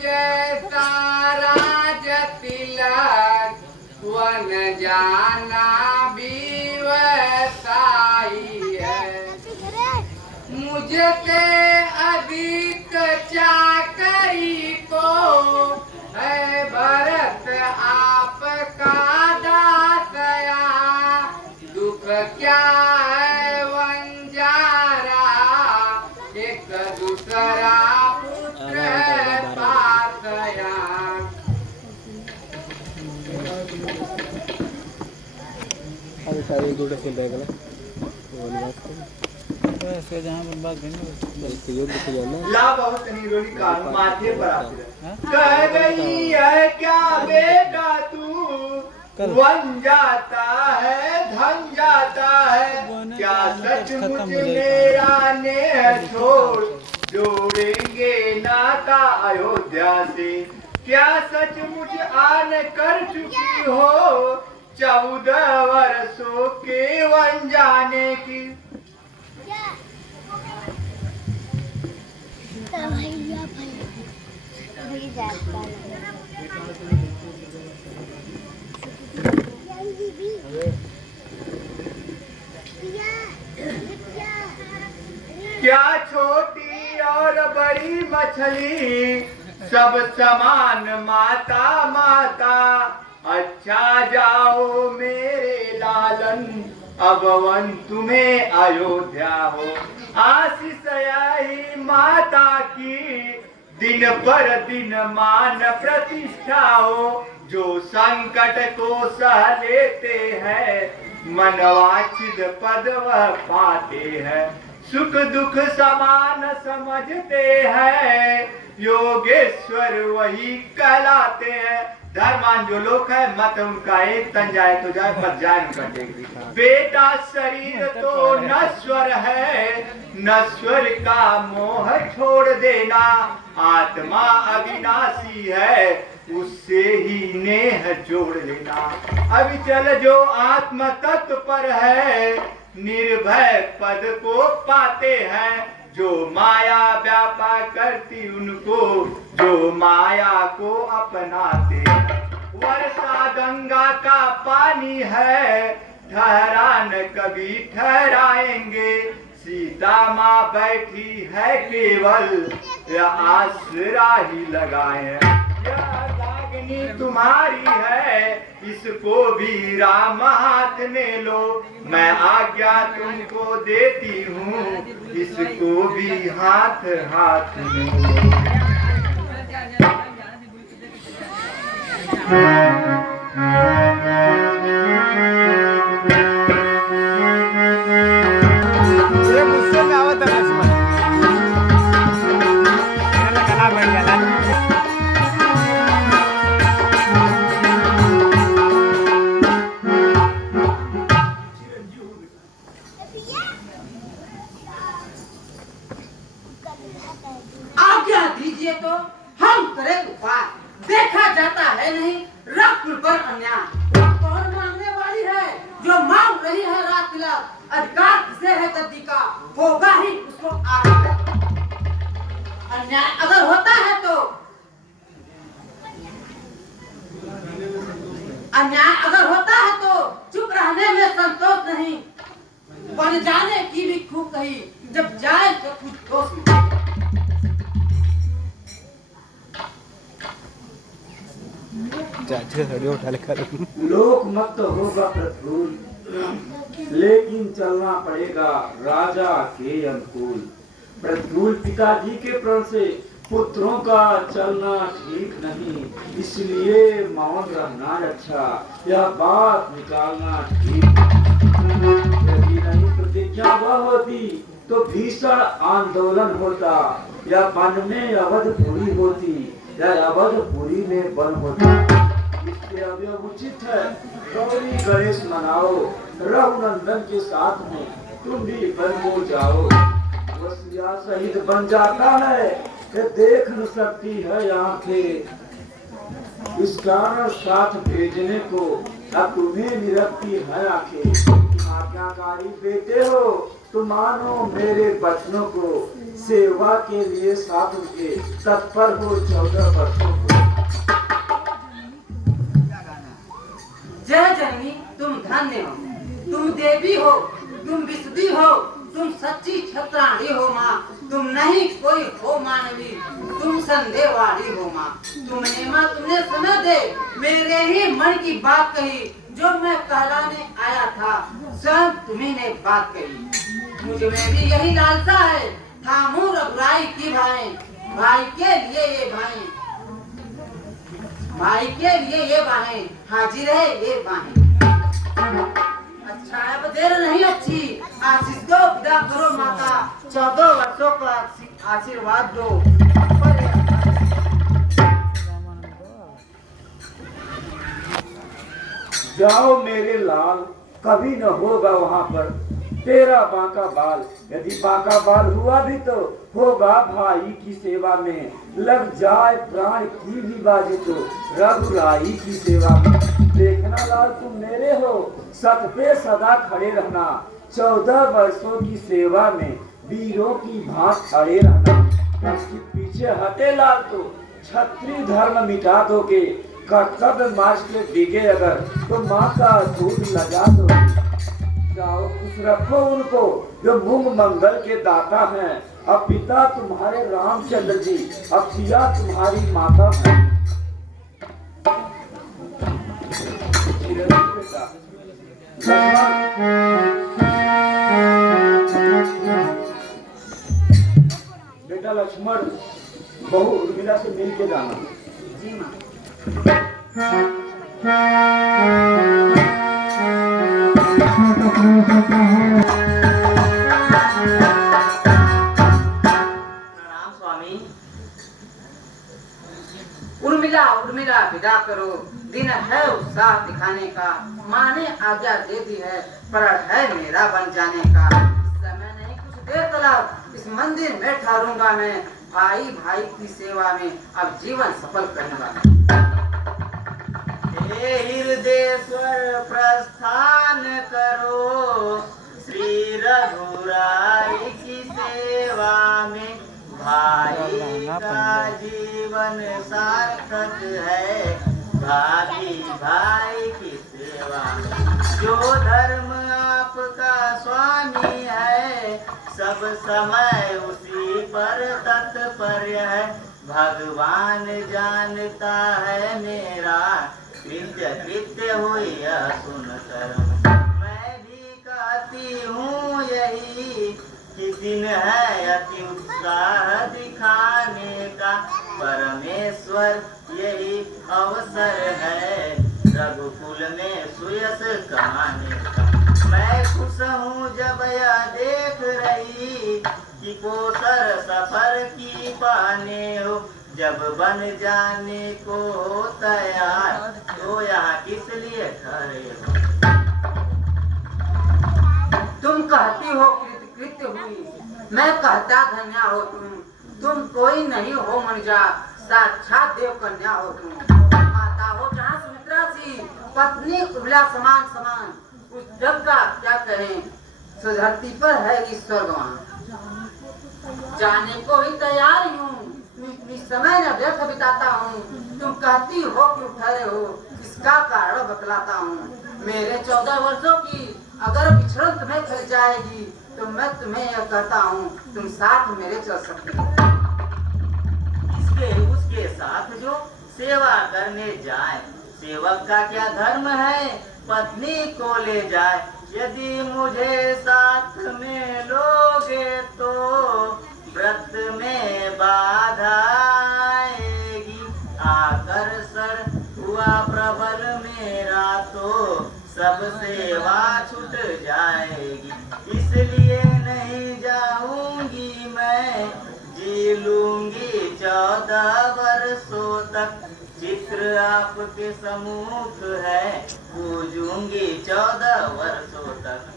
जैसा राज तिलक वन जाना भी वैसा ही है। मुझसे अधिक चाकरी को है भरत आपका दासया। दुख क्या है वंजारा एक दूसरा पुत्र पातया। अभी सारी गुड़ से बैगला वो निवास कर ऐसे जहां पर बात देंगे तो ये दिख जाना ला बहुत निरोली कान माथे पर आते कह गई है क्या बेटा तू वन जाता है धन जाता है। क्या सचमुच मेरा नेह छोड़ जोड़ेंगे नाता अयोध्या से। क्या सचमुच आन कर चुकी हो 14 वर्षों के वन जाने की। क्या छोटी और बड़ी मछली सब समान माता माता। अच्छा जाओ मेरे लालन अब वन तुम्हें अयोध्या हो। आशीष यही माता की दिन पर दिन मान प्रतिष्ठा हो। जो संकट को सह लेते हैं मनवांछित पद वह पाते हैं। सुख दुख समान समझते हैं योगेश्वर वही कहलाते हैं। धर्मान जो लोग है मत उनका एक तन जाए तो जाए पद जाए उनका टेक। बेटा शरीर तो नश्वर है नश्वर का मोह छोड़ देना। आत्मा अविनाशी है उससे ही नेह जोड़ लेना। अभी चल जो आत्म तत्व पर है निर्भय पद को पाते हैं। जो माया व्यापार करती उनको जो माया को अपनाते। वर्षा गंगा का पानी है ठहरा न कभी ठहराएंगे। सीता माँ बैठी है केवल या आसरा ही लगाए। रागिनी तुम्हारी है इसको भी राम हाथ में लो। मैं आज्ञा तुमको देती हूँ इसको भी हाथ हाथ में लो। मुझसे में आवत है इसमें गाना बढ़ गया। आज्ञा दीजिए तो हम करें उपाय। देखा जाता है नहीं रक्त पर अन्याय। कौन मांगने वाली है जो मांग रही है रात तिलक। अधिकार किसे है गद्दी का होगा ही उसको आगे। अन्याय अगर होता है तो अन्याय अगर होता है तो चुप रहने में संतोष नहीं। बन जाने की भी खूब कही जब जाए तो कुछ दोष नहीं। लोक मत होगा प्रफुल्ल लेकिन चलना पड़ेगा राजा के अनुकूल। प्रफुल्ल पिताजी के प्रण से पुत्रों का चलना ठीक नहीं इसलिए मौन रहना अच्छा। यह बात निकालना ठीक यदि नहीं प्रतिज्ञा वह होती तो भीषण आंदोलन होता। या वन में अवधपुरी होती या अवधपुरी में वन होता। इससे अब उचित है गौरी गणेश मनाओ। रघुनंदन के साथ में तुम भी वन को जाओ। वसिया शहीद बन जाता है कि देख न सकती है आंखें। इस कारण साथ भेजने को अब तुम्हें निरखती है आंखें। आज्ञाकारी बेटे हो तो मानो मेरे बचनों को, सेवा के लिए साथ उनके तत्पर हो 14 वर्षों को। जय जननी, तुम धन्य हो, तुम देवी हो, तुम विशुद्धि हो, तुम सच्ची छत्राणी हो माँ। तुम नहीं कोई हो मानवी, तुम संदेह वाली हो माँ। तुमने समय दे मेरे ही मन की बात कही, जो मैं कहलाने आया था स्वयं तुम्ही ने बात कही। मुझ में भी यही लालसा है, थामू रघुराई की भाई, भाई के लिए ये भाई, भाई के लिए ये बाहें, हाजिर है ये बाहें। अच्छा अब देर नहीं अच्छी, आशीष दो, विदा करो माता, 14 वर्षों का आशीर्वाद दो। जाओ मेरे लाल, कभी न होगा वहाँ पर तेरा बांका बाल। यदि बांका बाल हुआ भी तो होगा भाई की सेवा में, लग जाए प्राण की भी बाजी तो रघुराई की सेवा में। देखना लाल तुम मेरे हो, सत पे सदा खड़े रहना, 14 वर्षों की सेवा में वीरों की भांत खड़े रहना। उसके पीछे हटे लाल तो क्षत्रिय धर्म मिटा दोगे, कर्तव्य मार्ग के डिगे अगर तो माँ का दूध लगा दोगे। जाओ खुश रखो उनको जो मूंग मंगल के दाता हैं, अब पिता तुम्हारे रामचंद्र जी, अब सिया तुम्हारी माता है। बेटा लक्ष्मण, बहू उर्मिला से मिल के जाना। जी माँ। प्रणाम स्वामी। उर्मिला उर्मिला विदा करो, दिन है उत्साह दिखाने का, माँ ने आज्ञा दे दी है, प्रण है मेरा बन जाने का। इस समय नहीं कुछ देर तलब, इस मंदिर में ठहरूंगा मैं, भाई भाई की सेवा में अब जीवन सफल करूंगा। हे हृदयेश्वर प्रस्थान करो, श्री रघुराई की सेवा में, भाई का जीवन सार्थक है, भाभी भाई की सेवा में। जो धर्म आपका स्वामी है, सब समय उसी पर तत्पर्य है, भगवान जानता है मेरा कृत्य कृत्य हुई सुन कर। मैं भी कहती हूँ यही कि दिन है अति उत्साह दिखाने का, परमेश्वर यही अवसर है रघुकुल में सुयश कमाने का। मैं खुश हूँ जब यह देख रही कि कोसर सफर की पाने हो, जब बन जाने को हो तैयार तो यहाँ किस लिए खड़े हो। तुम कहती हो कृत्य हुई, मैं कहता धन्या हो तुम कोई नहीं हो मनुजा, साक्षात देव कन्या हो तुम। माता हो जहाँ सुमित्रा सी, पत्नी उर्मिला समान समान, उस जग का क्या कहें, धरती पर है ईश्वर वहाँ। जाने को ही तैयार हूँ, समय न व्यर्थ बिताता हूँ। तुम कहती हो क्यों ठहरे हो, इसका कारण बतलाता हूँ। मेरे 14 वर्षों की अगर बिछड़न तुम्हें खल जाएगी, तो मैं तुम्हें यह कहता हूँ तुम साथ मेरे चल सकते हो। इसके उसके साथ जो सेवा करने जाए, सेवक का क्या धर्म है, पत्नी को ले जाए। यदि मुझे साथ में लोगे तो व्रत में बाधा आएगी, आकर्षण हुआ प्रबल मेरा तो सब सेवा छूट जाएगी। इसलिए नहीं जाऊंगी मैं, जी लूंगी 14 वर्षों तक। चित्र आपके सम्मुख है, पूजूंगी 14 वर्षों तक।